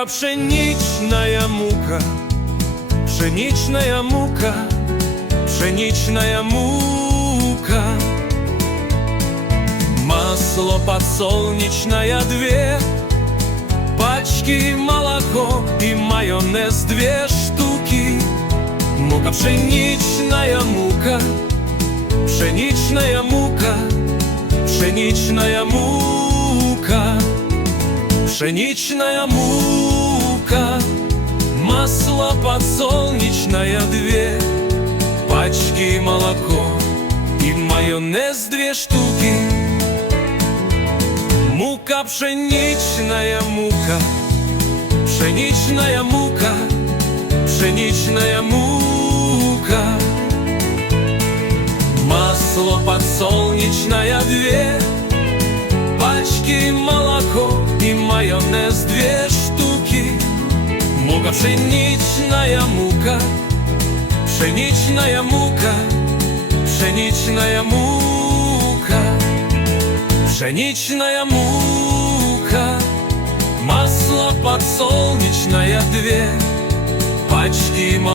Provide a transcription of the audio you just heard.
Мука, пшеничная мука, пшеничная мука, пшеничная мука. Масло подсолнечное 2 пачки, молоко и майонез 2 штуки. Мука, пшеничная мука, пшеничная мука, пшеничная мука, пшеничная мука. Масло подсолнечное 2 пачки, молоко и майонез 2 штуки. Мука, пшеничная мука, пшеничная мука, пшеничная мука. Масло подсолнечное 2 пачки, молоко и майонез 2 штуки. Мука, пшеничная мука, пшеничная мука, пшеничная мука, пшеничная мука. Масло подсолнечное 2 пачки.